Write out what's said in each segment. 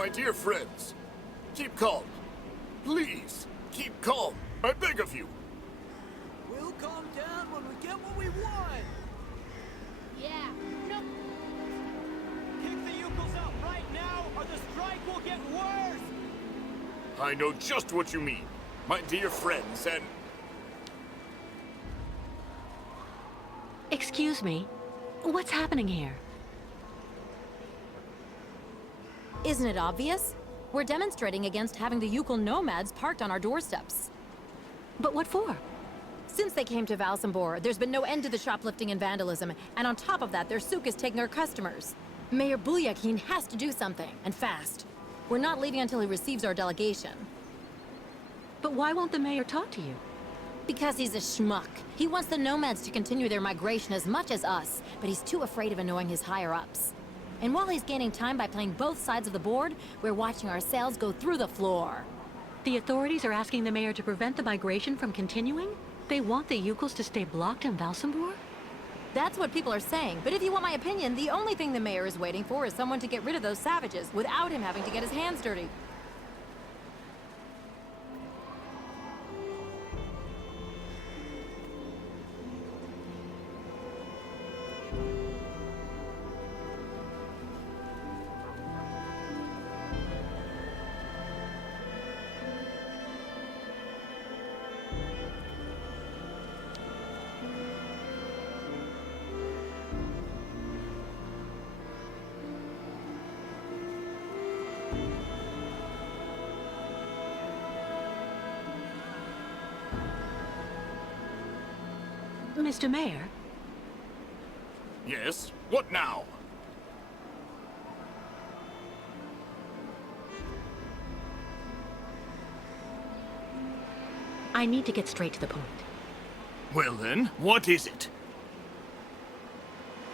My dear friends, keep calm. Please, keep calm. I beg of you. We'll calm down when we get what we want. Yeah, no. Kick the Yukos out right now, or the strike will get worse. I know just what you mean, my dear friends, and... Excuse me. What's happening here? Isn't it obvious? We're demonstrating against having the Yukon nomads parked on our doorsteps. But what for? Since they came to Valsambor, there's been no end to the shoplifting and vandalism, and on top of that, their souk is taking our customers. Mayor Bulyakin has to do something, and fast. We're not leaving until he receives our delegation. But why won't the mayor talk to you? Because he's a schmuck. He wants the nomads to continue their migration as much as us, but he's too afraid of annoying his higher-ups. And while he's gaining time by playing both sides of the board, we're watching our sales go through the floor. The authorities are asking the mayor to prevent the migration from continuing? They want the Yukos to stay blocked in Valsambor? That's what people are saying, but if you want my opinion, the only thing the mayor is waiting for is someone to get rid of those savages without him having to get his hands dirty. Mr. Mayor? Yes? What now? I need to get straight to the point. Well then, what is it?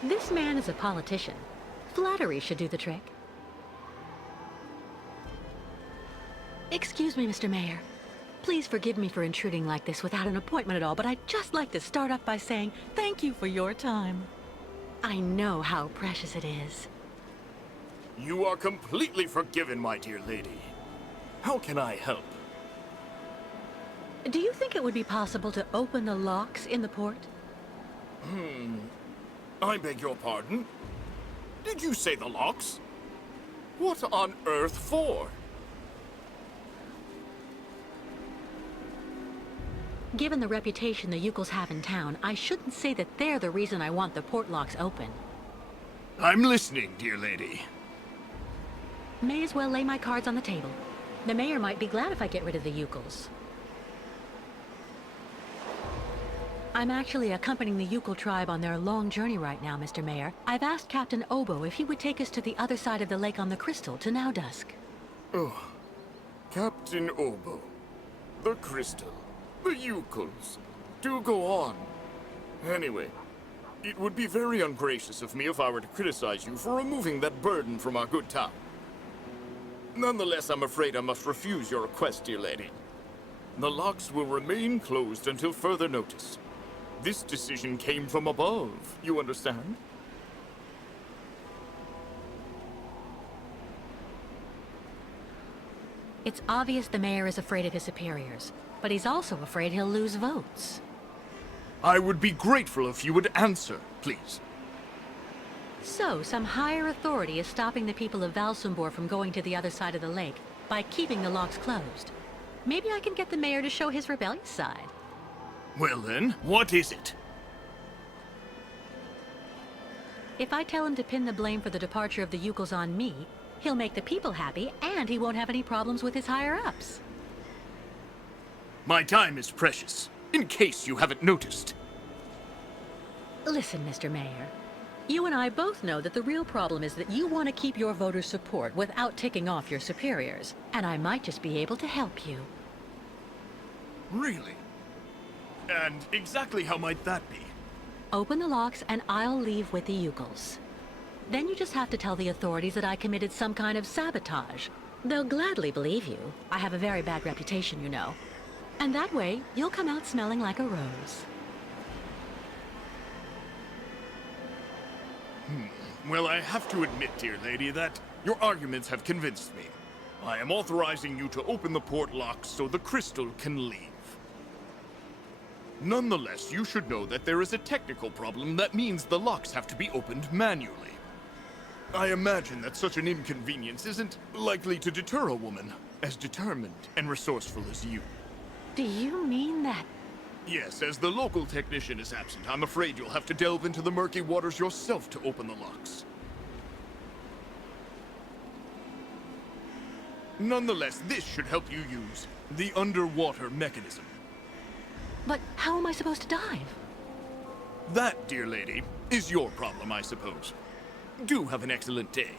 This man is a politician. Flattery should do the trick. Excuse me, Mr. Mayor. Please forgive me for intruding like this without an appointment at all, but I'd just like to start off by saying thank you for your time. I know how precious it is. You are completely forgiven, my dear lady. How can I help? Do you think it would be possible to open the locks in the port? I beg your pardon? Did you say the locks? What on earth for? Given the reputation the Yukos have in town, I shouldn't say that they're the reason I want the port locks open. I'm listening, dear lady. May as well lay my cards on the table. The mayor might be glad if I get rid of the Yukos. I'm actually accompanying the Yukol tribe on their long journey right now, Mr. Mayor. I've asked Captain Obo if he would take us to the other side of the lake on the Crystal to now dusk. Oh, Captain Obo, the Crystal, the Yukols. Do go on. Anyway, it would be very ungracious of me if I were to criticize you for removing that burden from our good town. Nonetheless, I'm afraid I must refuse your request, dear lady. The locks will remain closed until further notice. This decision came from above, you understand? It's obvious the mayor is afraid of his superiors, but he's also afraid he'll lose votes. I would be grateful if you would answer, please. So, some higher authority is stopping the people of Valsambor from going to the other side of the lake by keeping the locks closed. Maybe I can get the mayor to show his rebellious side. Well then, what is it? If I tell him to pin the blame for the departure of the Yukos on me, he'll make the people happy, and he won't have any problems with his higher-ups. My time is precious, in case you haven't noticed. Listen, Mr. Mayor. You and I both know that the real problem is that you want to keep your voters' support without ticking off your superiors, and I might just be able to help you. Really? And exactly how might that be? Open the locks and I'll leave with the Yukos. Then you just have to tell the authorities that I committed some kind of sabotage. They'll gladly believe you. I have a very bad reputation, you know. And that way, you'll come out smelling like a rose. Well, I have to admit, dear lady, that Your arguments have convinced me. I am authorizing you to open the port locks so the crystal can leave. Nonetheless, you should know that there is a technical problem that means the locks have to be opened manually. I imagine that such an inconvenience isn't likely to deter a woman as determined and resourceful as you. Do you mean that? Yes, as the local technician is absent, I'm afraid you'll have to delve into the murky waters yourself to open the locks. Nonetheless, this should help you use the underwater mechanism. But how am I supposed to dive? That, dear lady, is your problem, I suppose. Do have an excellent day.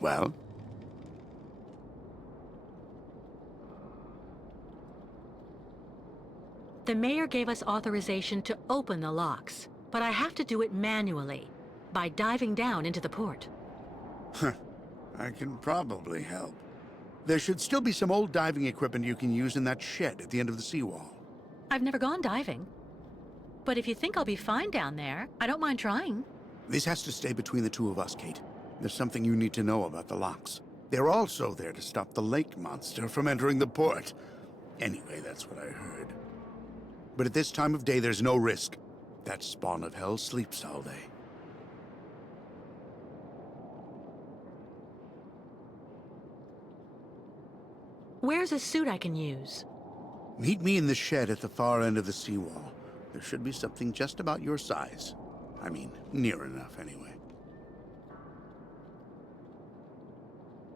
Well? The mayor gave us authorization to open the locks, but I have to do it manually, by diving down into the port. I can probably help. There should still be some old diving equipment you can use in that shed at the end of the seawall. I've never gone diving. But if you think I'll be fine down there, I don't mind trying. This has to stay between the two of us, Kate. There's something you need to know about the locks. They're also there to stop the lake monster from entering the port. Anyway, that's what I heard. But at this time of day, there's no risk. That spawn of hell sleeps all day. Where's a suit I can use? Meet me in the shed at the far end of the seawall. There should be something just about your size. I mean, near enough, anyway.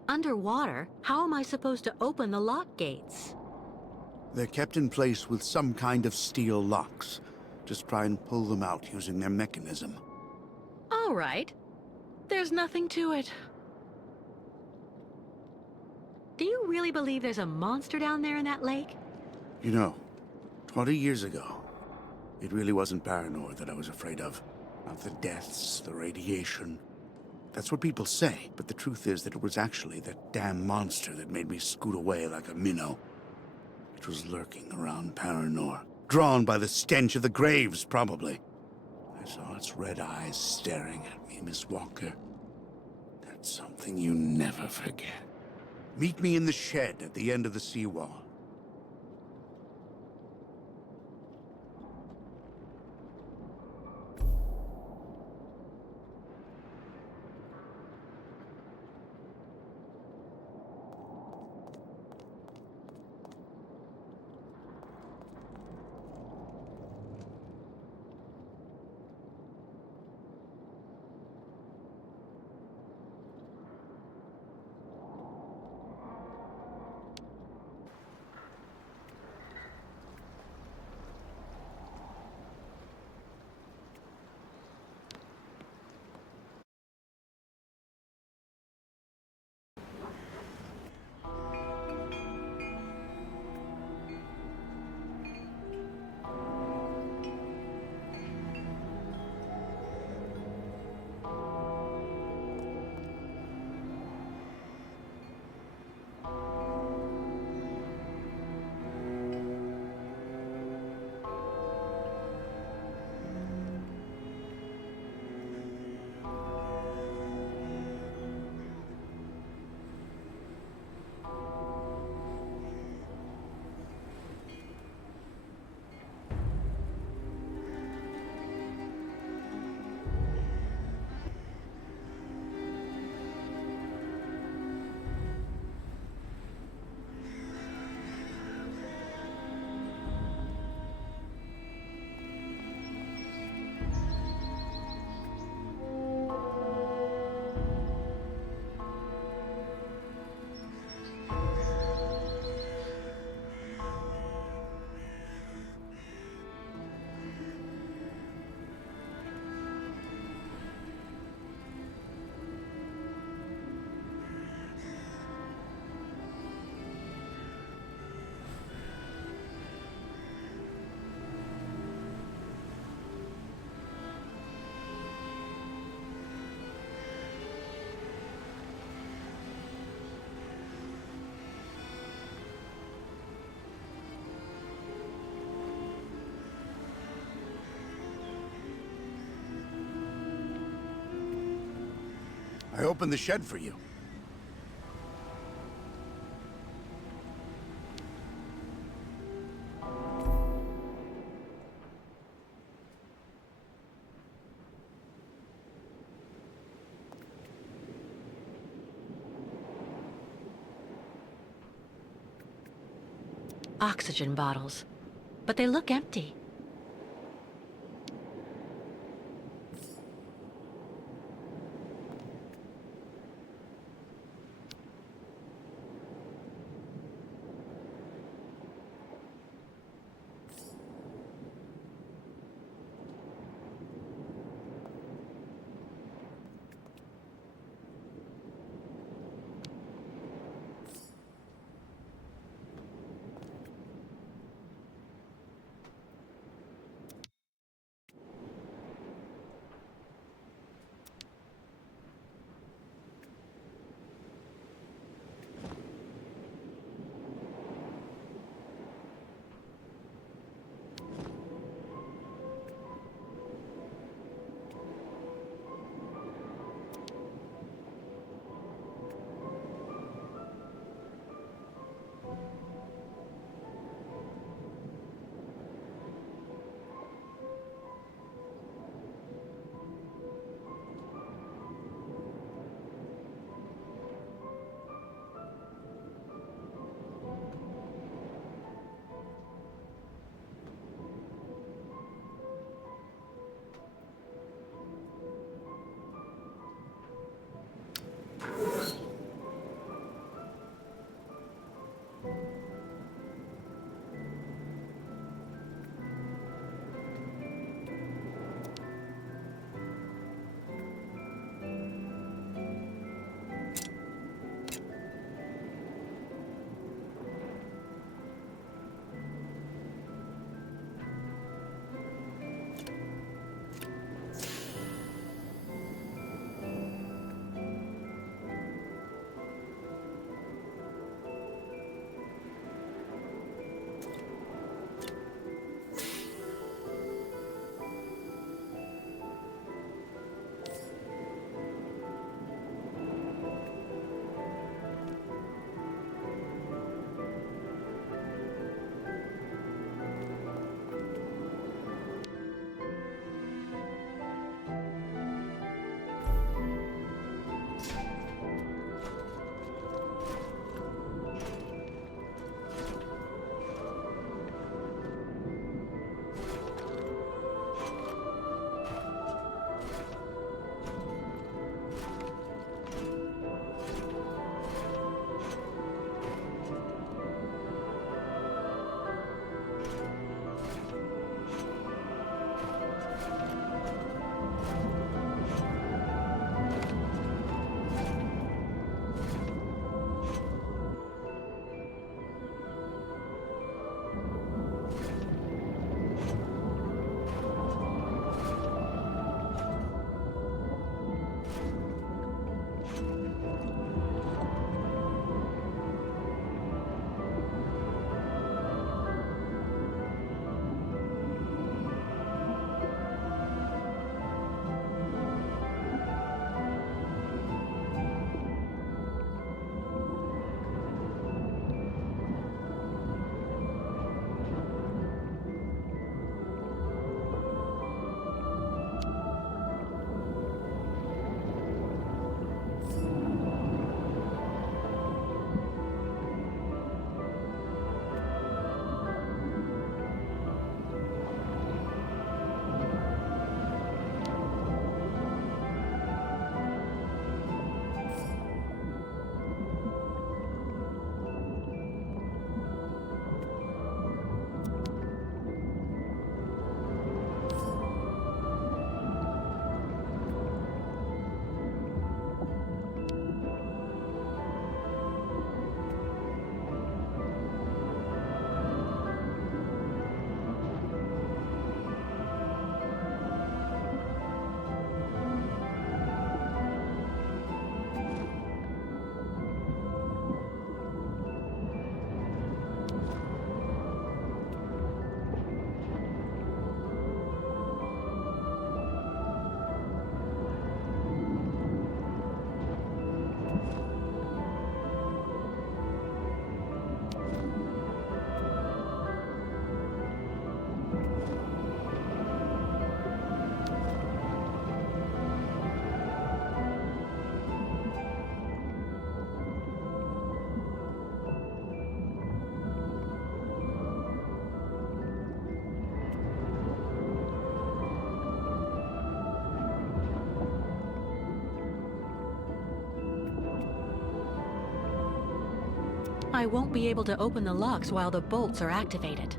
Underwater? How am I supposed to open the lock gates? They're kept in place with some kind of steel locks. Just try and pull them out using their mechanism. All right. There's nothing to it. Do you really believe there's a monster down there in that lake? You know, 20 years ago, it really wasn't Paranor that I was afraid of. Not the deaths, the radiation. That's what people say, but the truth is that it was actually that damn monster that made me scoot away like a minnow. It was lurking around Paranor, drawn by the stench of the graves, probably. I saw its red eyes staring at me, Miss Walker. That's something you never forget. Meet me in the shed at the end of the seawall. I opened the shed for you. Oxygen bottles. But they look empty. I won't be able to open the locks while the bolts are activated.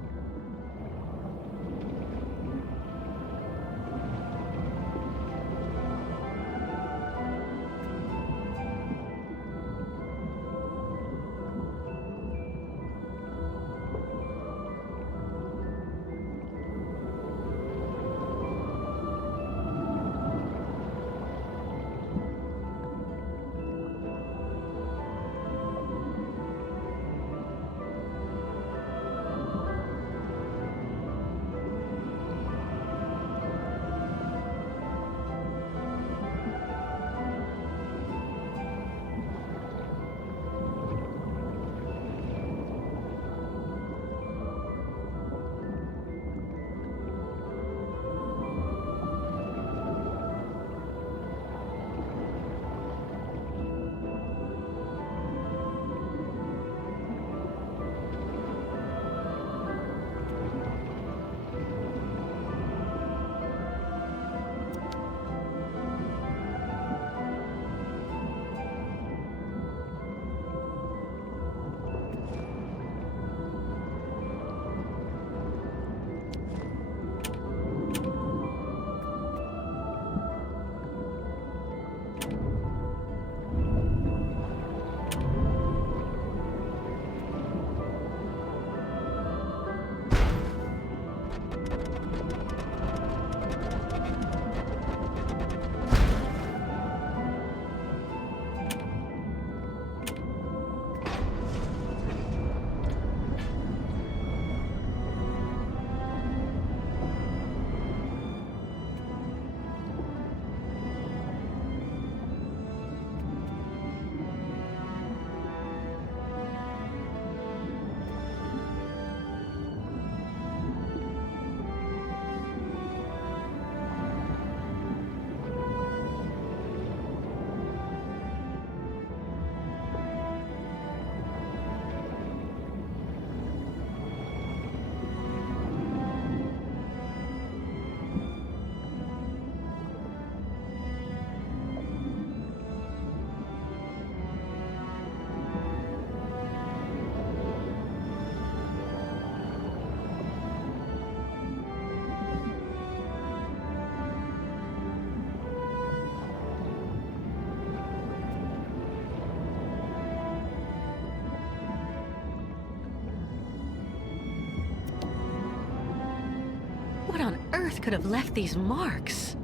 What on earth could have left these marks?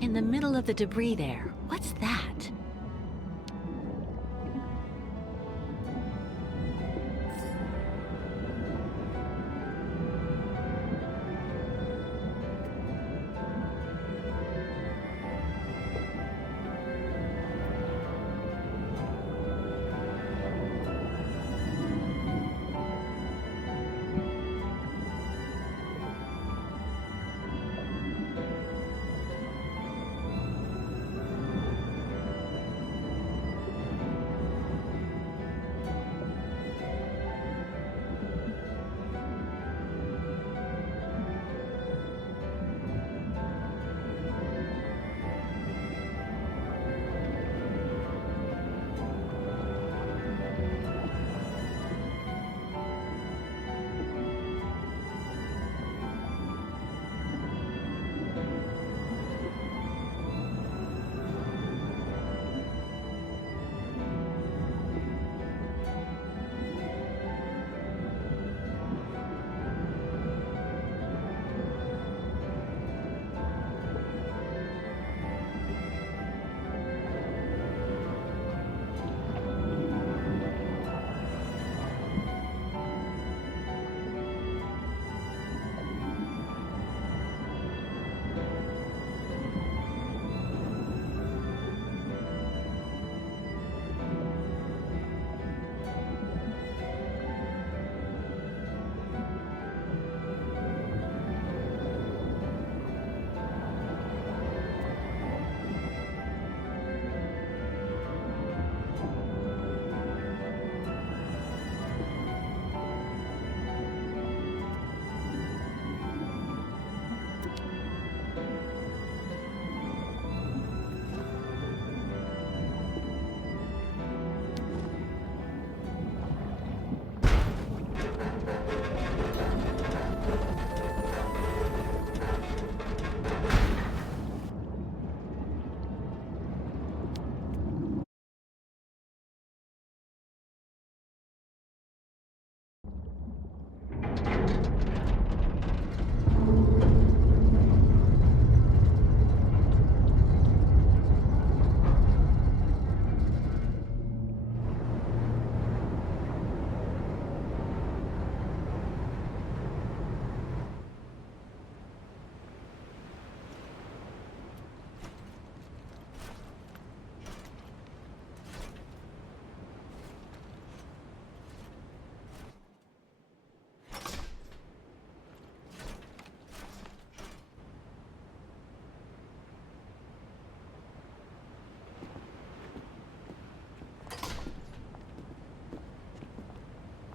In the middle of the debris there, what's that?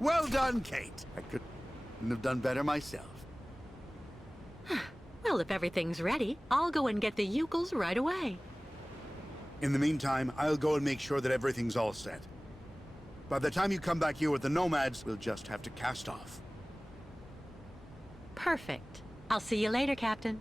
Well done, Kate. I couldn't have done better myself. Well, if everything's ready, I'll go and get the Yukels right away. In the meantime, I'll go and make sure that everything's all set. By the time you come back here with the Nomads, we'll just have to cast off. Perfect. I'll see you later, Captain.